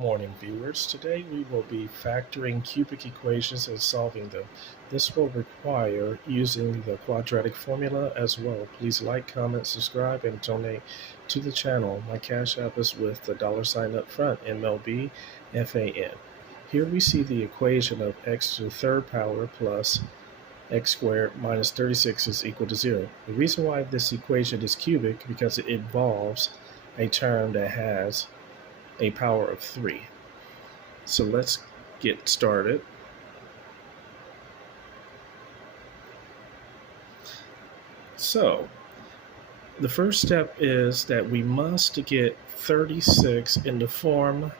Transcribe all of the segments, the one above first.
morning, viewers. Today we will be factoring cubic equations and solving them. This will require using the quadratic formula as well. Please like, comment, subscribe, and donate to the channel. My Cash App is with the $ up front, MLBFan. Here we see the equation of x to the third power plus x squared minus 36 is equal to 0. The reason why this equation is cubic because it involves a term that has a power of 3. So let's get started. So the first step is that we must get 36 in the form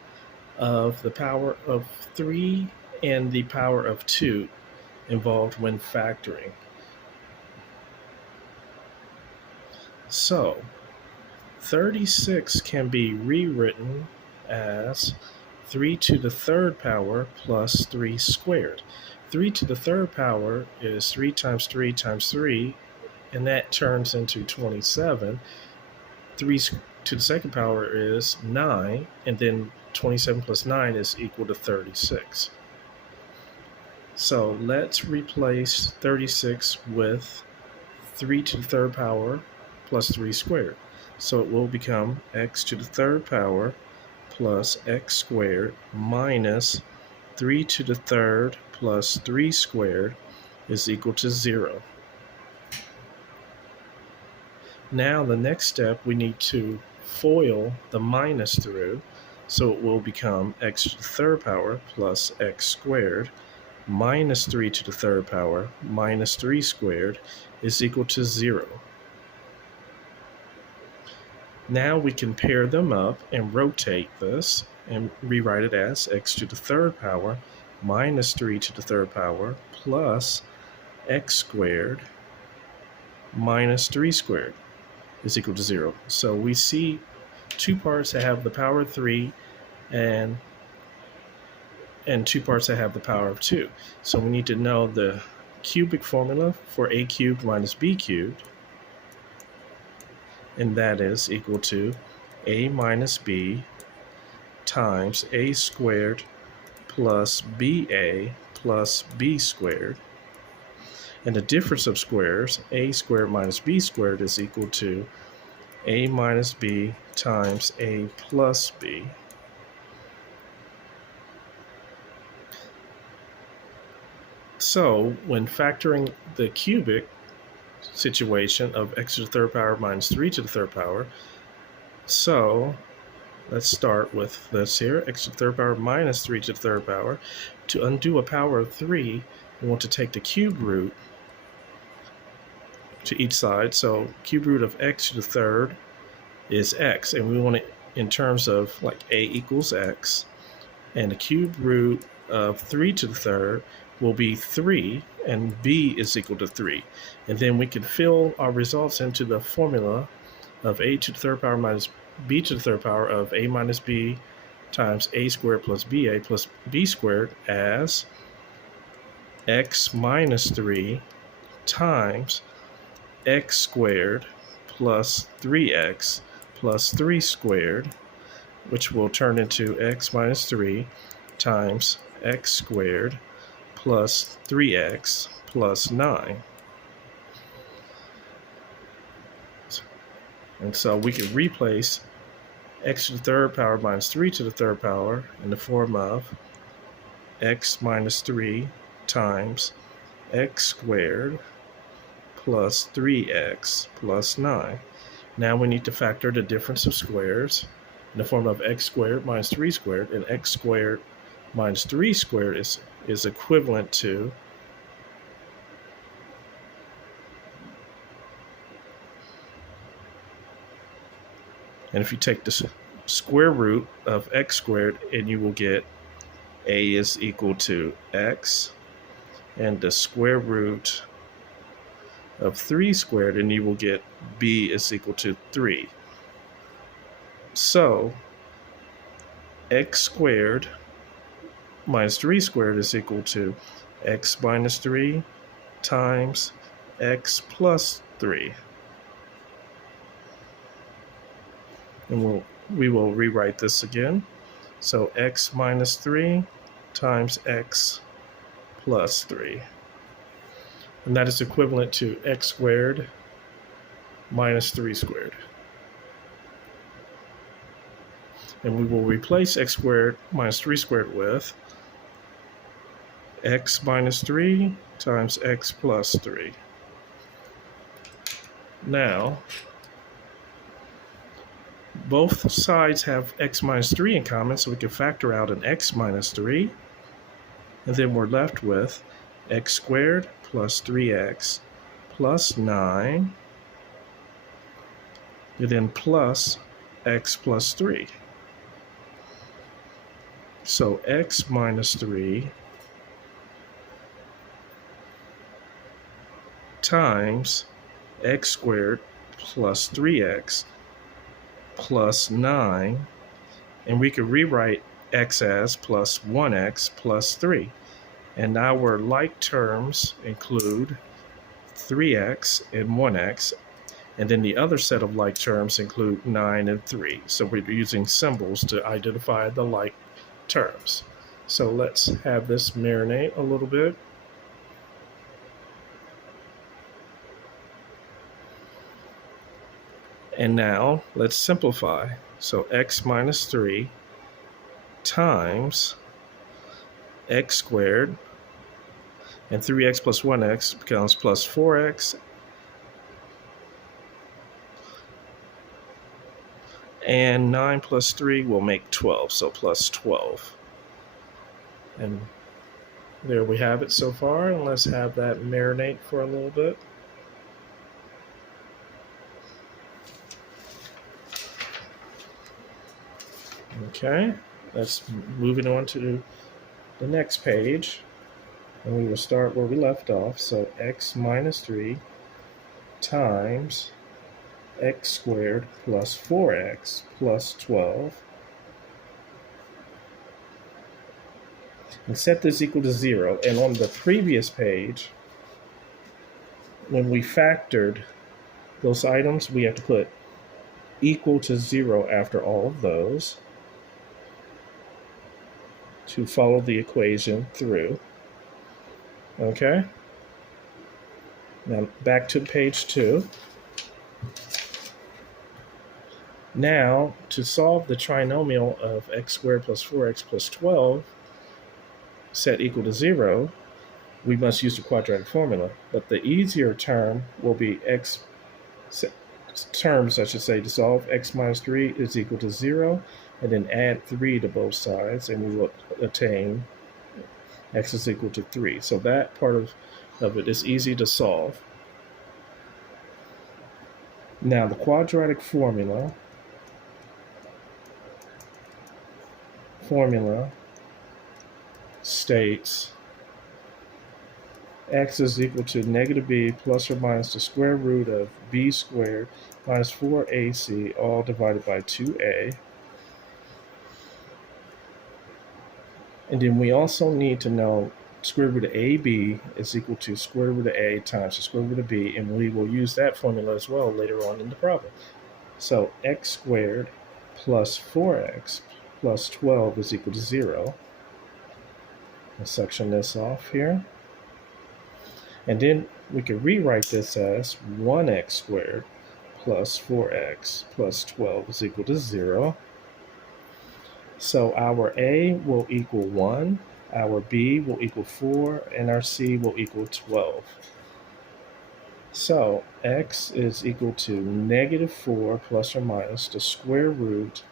of the power of 3 and the power of 2 involved when factoring. So 36 can be rewritten as 3 to the third power plus 3 squared. 3 to the third power is 3 times 3 times 3, and that turns into 27. 3 to the second power is 9, and then 27 plus 9 is equal to 36. So let's replace 36 with 3 to the third power plus 3 squared. So it will become x to the third power plus x squared minus 3 to the third plus 3 squared is equal to 0. Now the next step, we need to FOIL the minus through, so it will become x to the third power plus x squared minus 3 to the third power minus 3 squared is equal to 0. Now we can pair them up and rotate this and rewrite it as x to the third power minus 3 to the third power plus x squared minus 3 squared is equal to 0. So we see two parts that have the power of 3 and two parts that have the power of 2. So we need to know the cubic formula for a cubed minus b cubed, and that is equal to a minus b times a squared plus ba plus b squared. And the difference of squares, a squared minus b squared, is equal to a minus b times a plus b. So when factoring the cubic situation of x to the third power minus 3 to the third power, so let's start with this here, x to the third power minus 3 to the third power. To undo a power of 3, we want to take the cube root to each side. So cube root of x to the third is x, and we want it in terms of like a equals x, and the cube root of 3 to the third will be 3, and b is equal to 3. And then we can fill our results into the formula of a to the third power minus b to the third power of a minus b times a squared plus ba plus b squared as x minus 3 times x squared plus 3x plus 3 squared, which will turn into x minus 3 times x squared plus 3x plus 9. And so we can replace x to the third power minus 3 to the third power in the form of x minus 3 times x squared plus 3x plus 9. Now we need to factor the difference of squares in the form of x squared minus 3 squared, and x squared minus 3 squared is equivalent to and if you take the square root of x squared, and you will get a is equal to x, and the square root of 3 squared, and you will get b is equal to 3. So x squared minus 3 squared is equal to x minus 3 times x plus 3. And we will rewrite this again. So x minus 3 times x plus 3. And that is equivalent to x squared minus 3 squared. And we will replace x squared minus 3 squared with x minus 3 times x plus 3. Now, both sides have x minus 3 in common, so we can factor out an x minus 3. And then we're left with x squared plus 3x plus 9, and then plus x plus 3. So x minus 3 times x squared plus 3x plus 9, and we could rewrite x as plus 1x plus 3. And our like terms include 3x and 1x, and then the other set of like terms include 9 and 3. So we're using symbols to identify the like terms. So let's have this marinate a little bit. And now let's simplify. So x minus 3 times x squared, and 3x plus 1x becomes plus 4x, and 9 plus 3 will make 12, so plus 12. And there we have it so far, and let's have that marinate for a little bit. Okay, let's move it on to the next page, and we will start where we left off. So x minus 3 times x squared plus 4x plus 12, and set this equal to 0. And on the previous page, when we factored those items, we have to put equal to 0 after all of those to follow the equation through. Okay? Now back to page 2. Now, to solve the trinomial of x squared plus 4x plus 12 set equal to 0, we must use the quadratic formula. But the easier term will be terms, I should say, to solve x minus 3 is equal to 0, and then add 3 to both sides, and we will attain x is equal to 3. So that part of it is easy to solve. Now the quadratic formula states x is equal to negative b plus or minus the square root of b squared minus 4ac all divided by 2a. And then we also need to know square root of ab is equal to square root of a times the square root of b, and we will use that formula as well later on in the problem. So x squared plus 4x plus 12 is equal to 0. Let's section this off here. And then we can rewrite this as 1x squared plus 4x plus 12 is equal to 0. So our a will equal 1, our b will equal 4, and our c will equal 12. So x is equal to negative 4 plus or minus the square root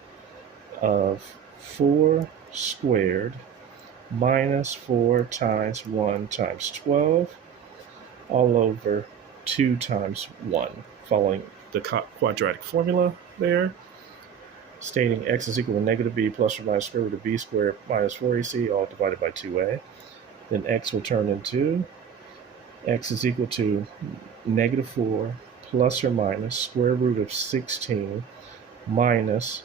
of 4 squared minus 4 times 1 times 12 all over 2 times 1, following the quadratic formula there, stating x is equal to negative b plus or minus square root of b squared minus 4ac all divided by 2a. Then x will turn into x is equal to negative 4 plus or minus square root of 16 minus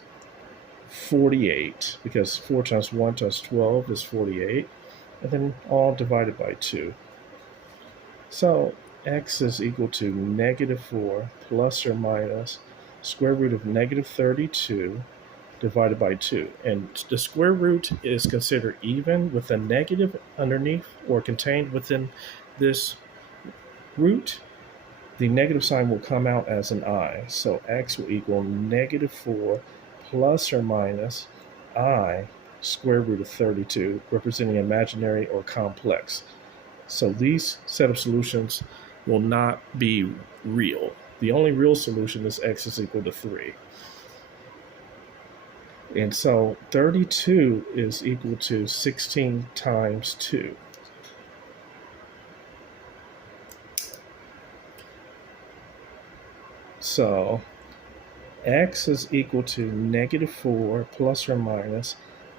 48, because 4 times 1 times 12 is 48, and then all divided by 2. So x is equal to negative 4 plus or minus square root of negative 32 divided by 2. And the square root is considered even with a negative underneath or contained within this root. The negative sign will come out as an I. So x will equal -4 plus or minus I square root of 32, representing imaginary or complex. So these set of solutions will not be real. The only real solution is x is equal to 3. And so 32 is equal to 16 times 2. So x is equal to -4 plus or minus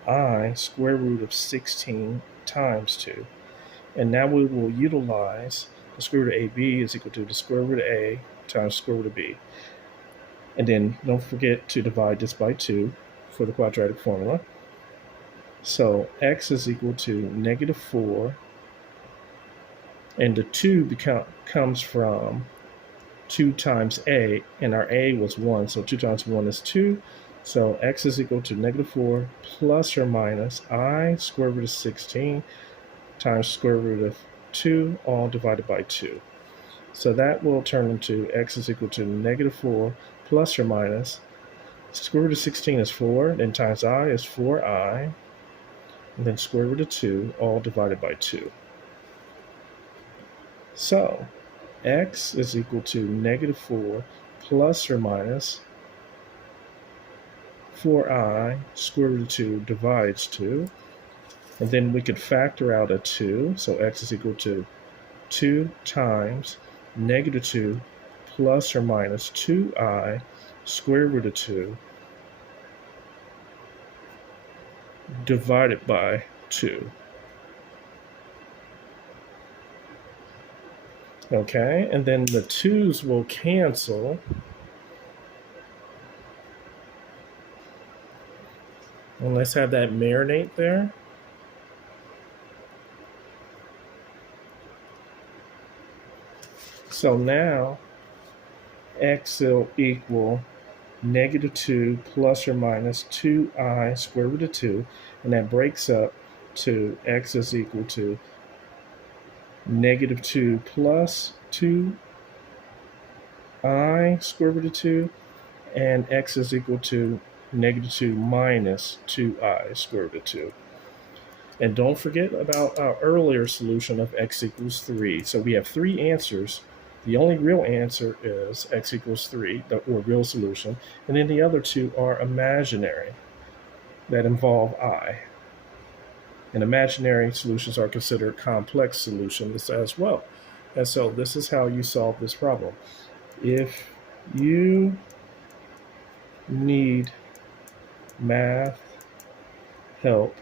I square root of 16 times 2. And now we will utilize the square root of AB is equal to the square root of A times square root of B. And then don't forget to divide this by 2 for the quadratic formula. So x is equal to -4, and the 2 comes from 2 times a, and our a was 1, so 2 times 1 is 2. So x is equal to -4 plus or minus I square root of 16 times square root of 2, all divided by 2. So that will turn into x is equal to -4 plus or minus square root of 16 is 4, then times I is 4i, and then square root of 2, all divided by 2. So x is equal to -4 plus or minus 4i square root of 2 divides 2. And then we could factor out a 2. So x is equal to 2 times -2 plus or minus 2i square root of 2 divided by 2. Okay, and then the 2's will cancel. And let's have that marinate there. So now x will equal -2 plus or minus 2i square root of 2, and that breaks up to x is equal to -2 plus 2i square root of 2, and x is equal to -2 minus 2i square root of 2. And don't forget about our earlier solution of x equals 3. So we have 3 answers. The only real answer is x equals 3, or real solution, and then the other 2 are imaginary that involve I. And imaginary solutions are considered complex solutions as well. And so this is how you solve this problem. If you need math help,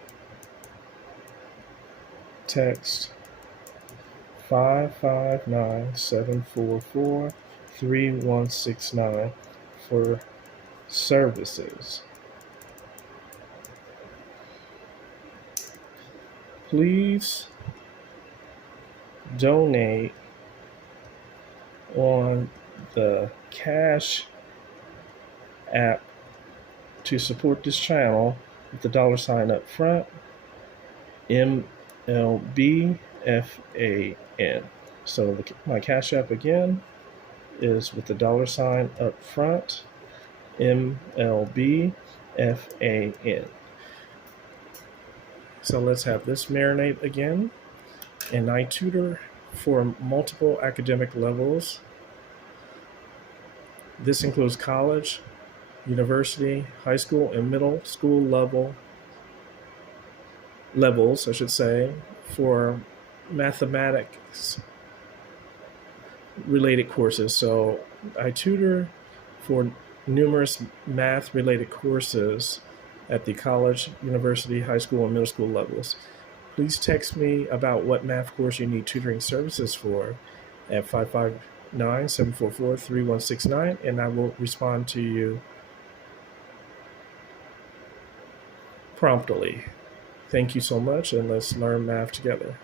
text 559-744-3169 for services. Please donate on the Cash app to support this channel with the $sign up front, MLBFan. So my Cash app again is with the $sign up front, MLBFan. So let's have this marinate again. And I tutor for multiple academic levels. This includes college, university, high school, and middle school levels, I should say, for mathematics related courses. So I tutor for numerous math related courses at the college, university, high school, and middle school levels. Please text me about what math course you need tutoring services for at 559-744-3169, and I will respond to you promptly. Thank you so much, and let's learn math together.